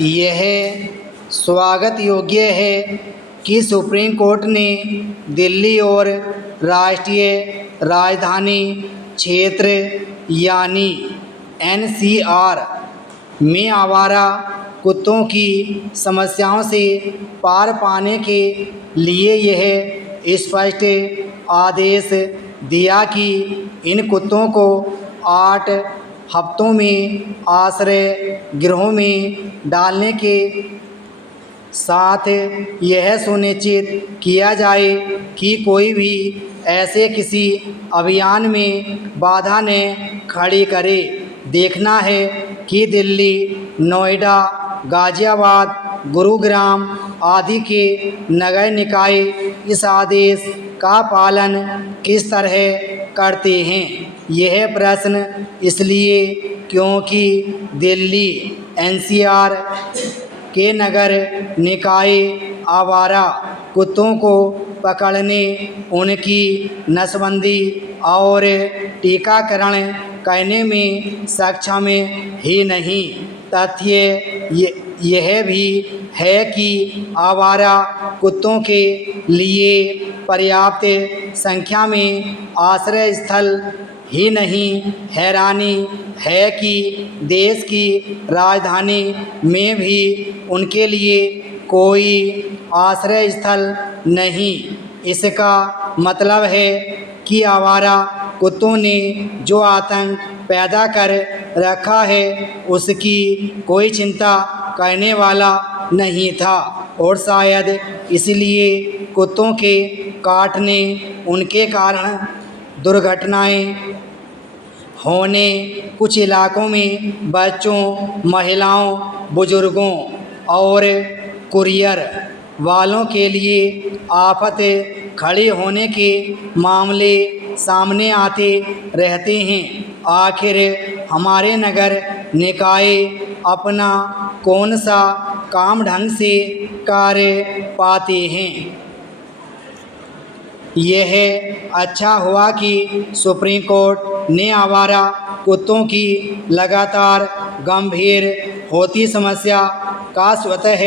यह स्वागत योग्य है कि सुप्रीम कोर्ट ने दिल्ली और राष्ट्रीय राजधानी क्षेत्र यानी एनसीआर में आवारा कुत्तों की समस्याओं से पार पाने के लिए यह स्पष्ट आदेश दिया कि इन कुत्तों को 8 हफ्तों में आश्रय गृहों में डालने के साथ यह सुनिश्चित किया जाए कि कोई भी ऐसे किसी अभियान में बाधा न खड़ी करे। देखना है कि दिल्ली, नोएडा, गाज़ियाबाद, गुरुग्राम आदि के नगर निकाय इस आदेश का पालन किस तरह करते हैं। यह प्रश्न इसलिए क्योंकि दिल्ली एनसीआर के नगर निकाय आवारा कुत्तों को पकड़ने, उनकी नसबंदी और टीकाकरण करने में सक्षम ही नहीं, तथ्य यह भी है कि आवारा कुत्तों के लिए पर्याप्त संख्या में आश्रय स्थल ही नहीं। हैरानी है कि देश की राजधानी में भी उनके लिए कोई आश्रय स्थल नहीं। इसका मतलब है कि आवारा कुत्तों ने जो आतंक पैदा कर रखा है उसकी कोई चिंता करने वाला नहीं था, और शायद इसलिए कुत्तों के काटने, उनके कारण दुर्घटनाएं होने, कुछ इलाकों में बच्चों, महिलाओं, बुजुर्गों और कुरियर वालों के लिए आफत खड़ी होने के मामले सामने आते रहते हैं। आखिर हमारे नगर निकाय अपना कौन सा काम ढंग से कर पाते हैं। यह अच्छा हुआ कि सुप्रीम कोर्ट ने आवारा कुत्तों की लगातार गंभीर होती समस्या का स्वतः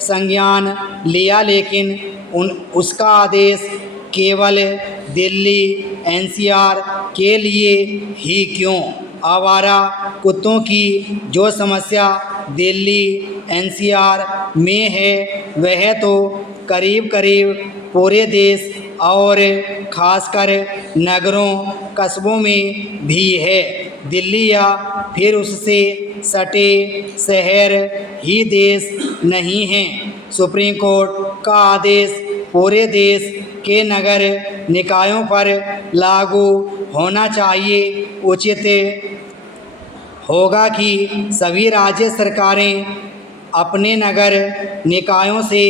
संज्ञान लिया, लेकिन उसका आदेश केवल दिल्ली एनसीआर के लिए ही क्यों? आवारा कुत्तों की जो समस्या दिल्ली एनसीआर में है वह तो करीब करीब पूरे देश और खासकर नगरों कस्बों में भी है। दिल्ली या फिर उससे सटे शहर ही देश नहीं हैं। सुप्रीम कोर्ट का आदेश पूरे देश के नगर निकायों पर लागू होना चाहिए। उचित होगा कि सभी राज्य सरकारें अपने नगर निकायों से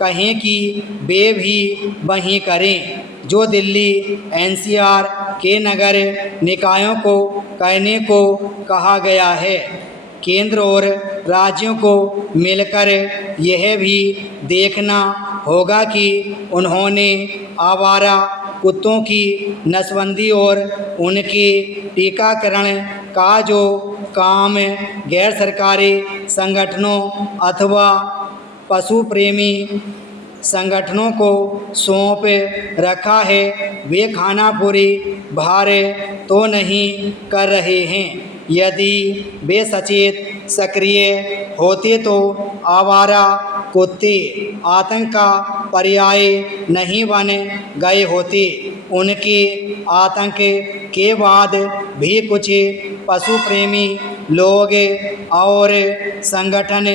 कहें कि वे भी वही करें जो दिल्ली एनसीआर के नगर निकायों को करने को कहा गया है। केंद्र और राज्यों को मिलकर यह भी देखना होगा कि उन्होंने आवारा कुत्तों की नसबंदी और उनके टीकाकरण का जो काम गैर सरकारी संगठनों अथवा पशु प्रेमी संगठनों को सौंप रखा है, वे खाना पूरी भार तो नहीं कर रहे हैं। यदि वे सचेत सक्रिय होते तो आवारा कुत्ते आतंक का पर्याय नहीं बन गए होते। उनके आतंक के बाद भी कुछ पशु प्रेमी लोग और संगठन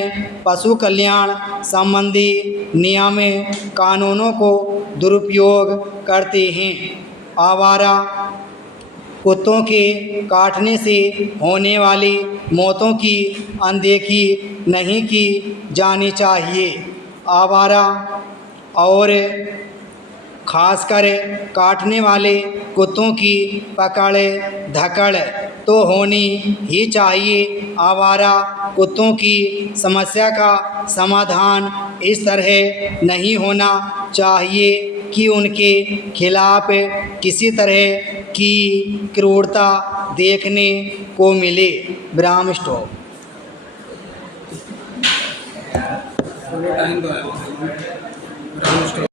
पशु कल्याण संबंधी नियम कानूनों को दुरुपयोग करते हैं। आवारा कुत्तों के काटने से होने वाली मौतों की अनदेखी नहीं की जानी चाहिए। आवारा और खासकर काटने वाले कुत्तों की पकड़ धकड़ तो होनी ही चाहिए। आवारा कुत्तों की समस्या का समाधान इस तरह नहीं होना चाहिए कि उनके खिलाफ किसी तरह की क्रूरता देखने को मिले। ब्राह्म स्टॉप। फुल टाइम तो आया ग्राउंड स्टेज